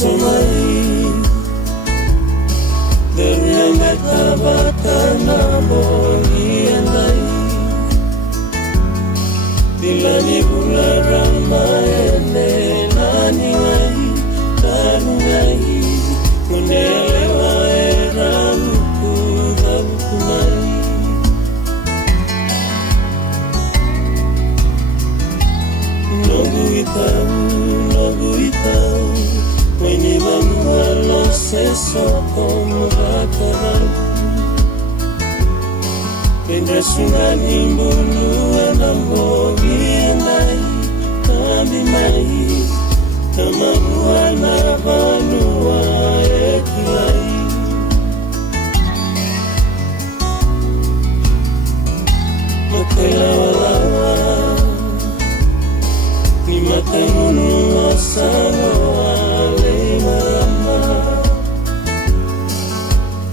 somai Deruya metabata namo iandai Dilani bula ramayane nani wai tarungai Munelewa eraluku dabukumai Nogu itau Weni mamua lo seso como rakarau Pendra sungani bulu anambo gienai Kami mai Kamamua na banua ekilai Mokela walawa Ni matamunu osano ale marama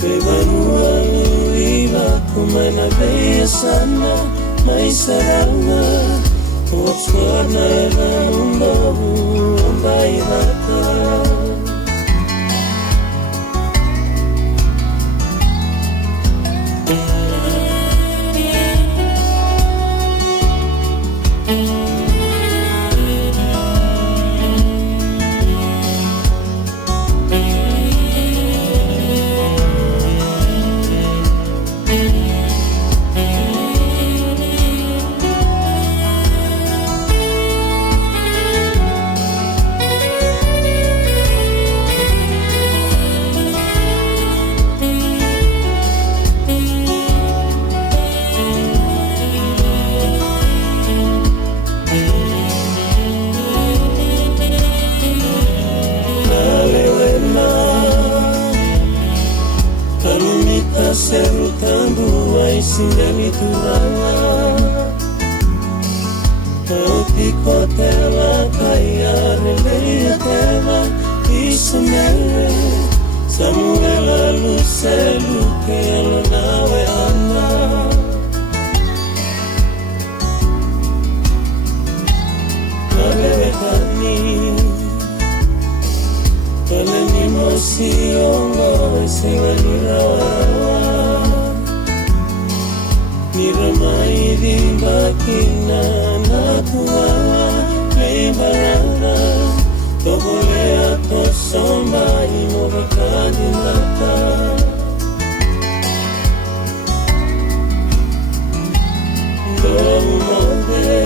Bebanua nuila kumana beya sana Mai saranga Otswarna ela mundobu Ambai rata Seru tambu ai sindemi turanga Tau piko tela kaya releia tela Isunere Samuela lucelu kelo nawe ana Nabebe kani Kale ni mosi ongo Singa nirawa Miramai dimbakina natuawa Leibarana Tobole ato somba Imobakadi nata Ndomu mode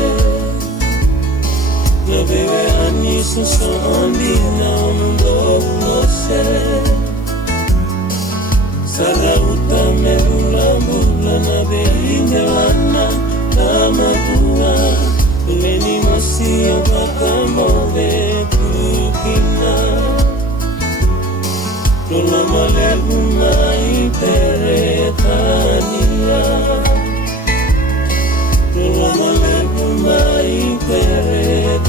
Nabebe anisu sondi na mdomu lose Sarauta merula-mula na beindelana Tamadua Uleni mosio bakamove kukina Lola malebu mai peretania Lola malebu mai peretania